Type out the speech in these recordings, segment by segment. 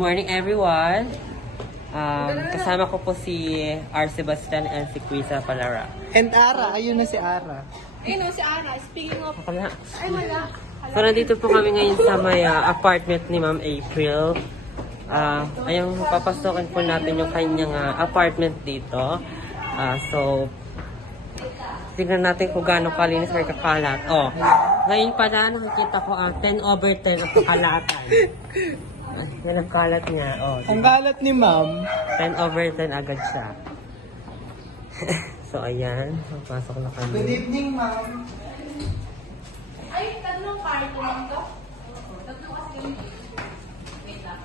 morning everyone. Kasama ko po si R. Sebastian and si Quisa Palara. And Ara, ayun na si Ara. Ayun o, si Ana. Speaking of... Ako na. Ay, wala. So nandito po kami ngayon sa may apartment ni Ma'am April. Ayun, papasokin po natin yung kanyang apartment dito. So, tignan natin kung gaano kalinis or kakalat. Oh, ngayon pala nakikita ko 10/10 ang kakalatan. Yan ang kalat niya. Oh, Ang galat ni Ma'am. 10/10 agad siya. So, ayan. Pasok na kami. Good evening, Ma'am. Ay, tatlong kwarto lang to? Tatlong kasi kami. Wait lang.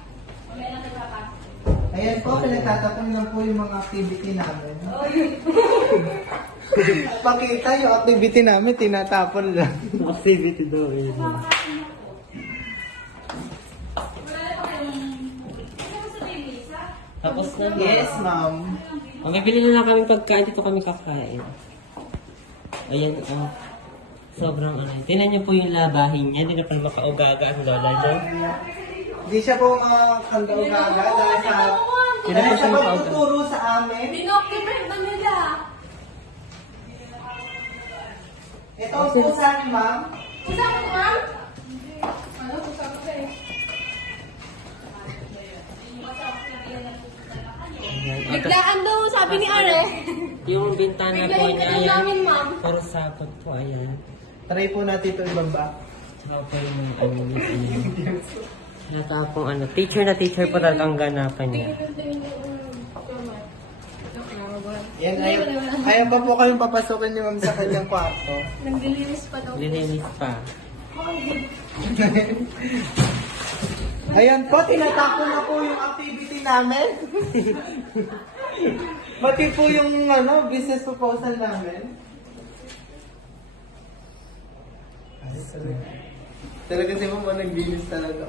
Mamaya lang nagpapasok. Ayan po, pinagtatapon lang po yung mga activity namin. Pakita yung activity namin, tinatapon lang. Activity daw. Eh. Wala na pa kayong... Ano mo sa Lisa? Tapos na. Yes, Ma'am. Bibili na lang kami pagkain. Dito kami kakain. Ayan. Sobrang Tingnan niyo po yung labahin niya. Hindi na pa makaugaga ang lola niyo. Hindi siya po makakandaugaga dahil sa... Hindi na po Dahil siya sa makaugaga. pagtuturo sa amin. Binocument na nila. Ito ang pusa ni Ma'am. Usama ko, ma'am? Ano, usama ko eh. Ayan. Biglaan daw, sabi ni Are. Yung bintana po Biglaan niya. ka Ayan. namin, ma'am. Puro sapot po. Ayan. Try po natin ito ibaba. Tsaka po yung natapong teacher na teacher po talaga ang ganapan niya. Yan, ayan pa po kayong papasukin ni Ma'am sa kanyang kwarto. Naglilinis pa daw. Lilinis pa. Ayan po, tinatapon na po yung activity namin. Pati po yung business proposal namin. Talaga si Ma'am naglinis talaga.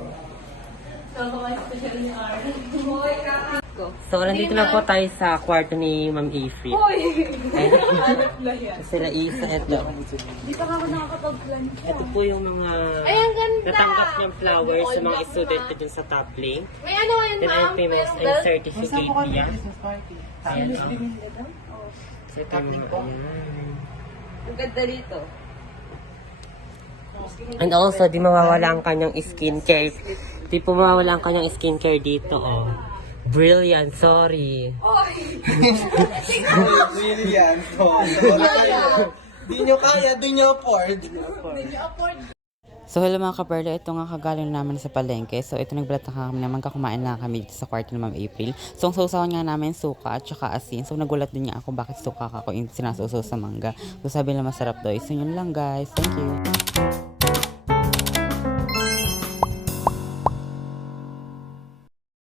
Special ni Are. Hoy, kaka. So, nandito na po tayo sa kwarto ni Ma'am April. Hoy! Ayun. Anak na yan. Sila Isa at Di pa ako nakakapag-plan siya. ito po yung mga Ay, ang ganda! natanggap niyang flowers sa mga All estudyante black dun sa top link. May ano yan, Then, ma'am? ayun po yung Merong mga belt? certificate niya. Business party. Ayan, Miss oh. Belinda daw? So, ito yung mga ayan. Ang ganda dito. And also, di mawawala ang kanyang skincare. Di po mawawala ang kanyang skincare dito, oh. Brilliant, sorry. Really yan. So, di nyo kaya, di nyo afford. So hello mga kaperla, ito nga kagaling namin sa palengke. So ito nagbalat na kami naman, kakumain lang kami dito sa kwarto ni Ma'am April. So ang sausawan nga namin suka at saka asin. So nagulat din niya ako bakit suka ako yung sinasusaw sa mangga. So sabi nila masarap daw. So yun lang guys, thank you.